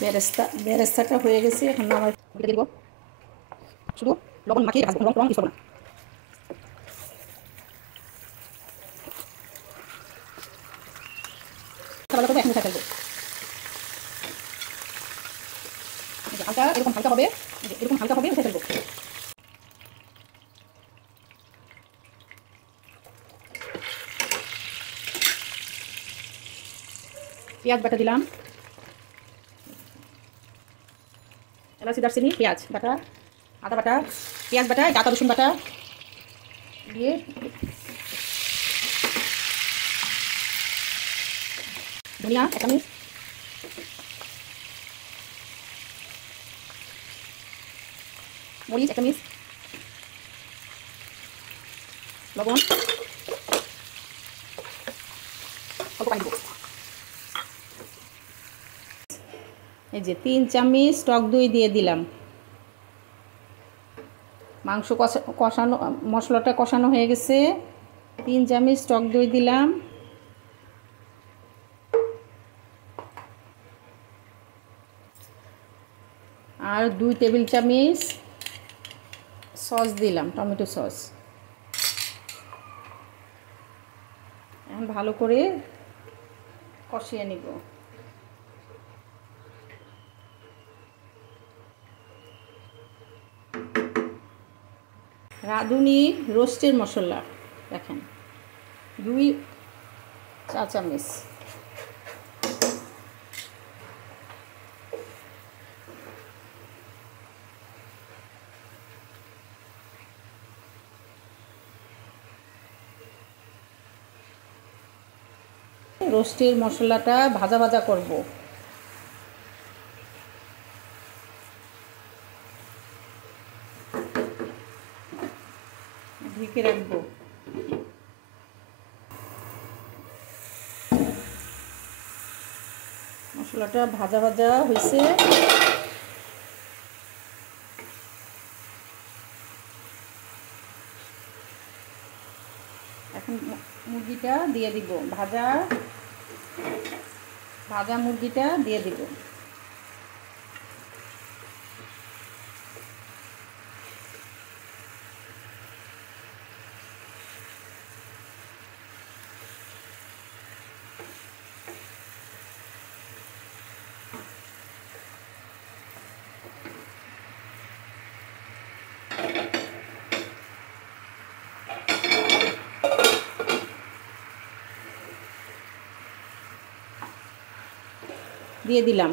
বেরেস্তাটা হয়ে গেছে, এখন আমার দিয়ে দিব। শুধু লবণ মাখিয়ে ভাজবো, রং ইউজ করবো না। ভালো করে এখন মিশিয়ে ফেলবো। হালকা এরকম হালকা হবে, এরকম হালকা হবে মিশিয়ে ফেলবো। পেঁয়াজ বাটা দিলাম, এলাচি দারচিনি পেঁয়াজ বাটা, আদা বাটা, পেঁয়াজ বাটা, আদা রসুন বাটা দিয়ে ধনিয়া 1 চামচ, মরিচ 1 চামচ, লবণ, অল্প পানি দেবো। এই যে 3 চামচ টক দই দিয়ে দিলাম। মাংস কষানো, মশলাটা কষানো হয়ে গেছে। 3 চামচ টক দই দিলাম। আর 2 টেবিল চামচ সস দিলাম, টমেটো সস। এখন ভালো করে কষিয়ে নিব। রাঁধুনি রোস্টের মশলা দেখেন 2 চা চামচ। রোস্টের মশলাটা ভাজা ভাজা করব। ঢেকে রাখবো। মশলাটা ভাজা ভাজা হয়েছে। এখন মুরগিটা দিয়ে দিব, ভাজা মুরগিটা দিয়ে দিব। দিয়ে দিলাম।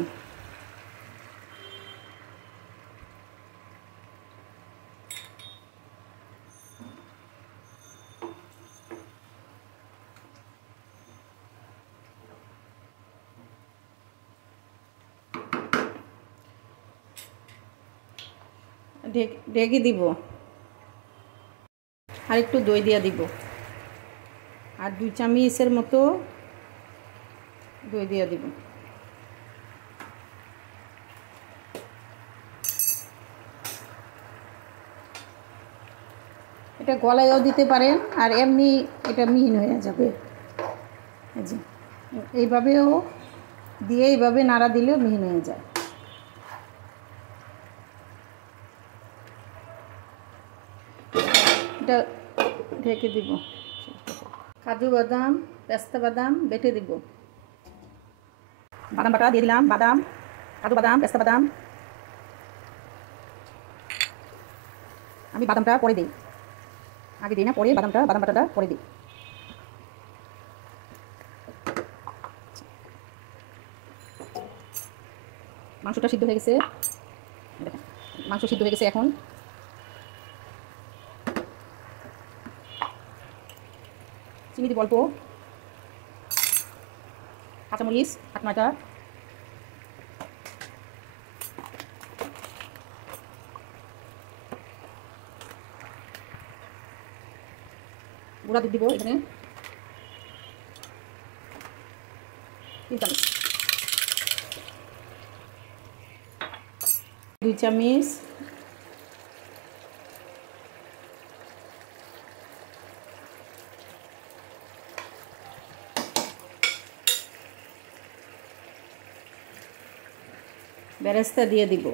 ঢেকে দিব। আর একটু দই দিয়ে দিব। আর 2 চামচের মতো দই দিয়ে দিব। এটা গলায়ও দিতে পারেন, আর এমনি এটা মিহিন হয়ে যাবে। এই যে এইভাবেও দিয়ে এইভাবে নাড়া দিলেও মিহিন হয়ে যায়। এটা ঢেকে দিব। কাজু বাদাম, পেস্তা বাদাম বেটে দিব। বাদাম বাটা দিয়ে দিলাম, বাদাম, কাজু বাদাম, পেস্তা বাদাম। আমি বাদামটা পরে দিই, আগে দিই না, পরে বাদাম বাটাটা পরে দিই। মাংসটা সিদ্ধ হয়ে গেছে, দেখেন মাংস সিদ্ধ হয়ে গেছে। এখন চিনি দিব অল্প, কাঁচামরিচ 8-9টা, গুঁড়া দুধ দিব এখানে 3 চামচ, 2 চামচ বেরেস্তা দিয়ে দিব।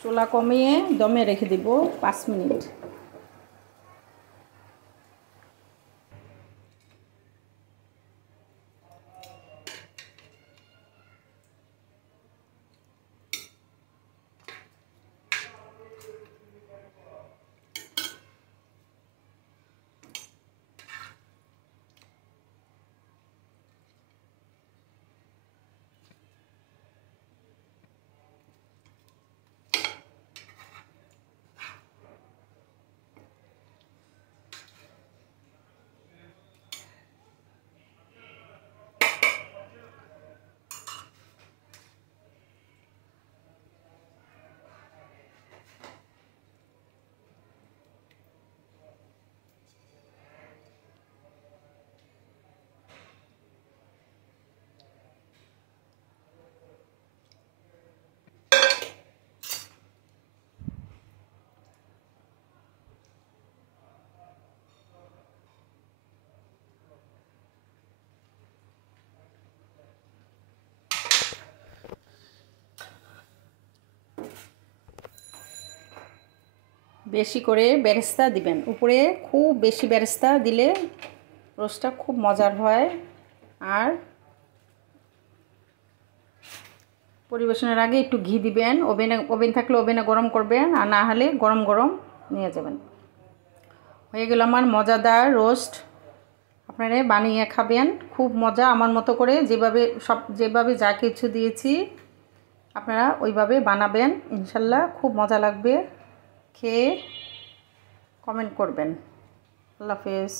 চুলা কমিয়ে দমে রেখে দিব 5 মিনিট। বেশি করে বেরেস্তা দিবেন উপরে, খুব বেশি বেরেস্তা দিলে রোস্টটা খুব মজার হয়। আর পরিবেশনের আগে একটু ঘি দিবেন। ওভেন থাকলে ওভেনে গরম করবেন, আর না হলে গরম গরম নিয়ে যাবেন। হয়ে গেল আমার মজাদার রোস্ট। আপনারা বানিয়ে খাবেন, খুব মজা। আমার মতো করে যেভাবে যা কিছু দিয়েছি আপনারা ওইভাবে বানাবেন, ইনশাল্লাহ খুব মজা লাগবে। খেয়ে কমেন্ট করবেন। আল্লাহ হাফেজ।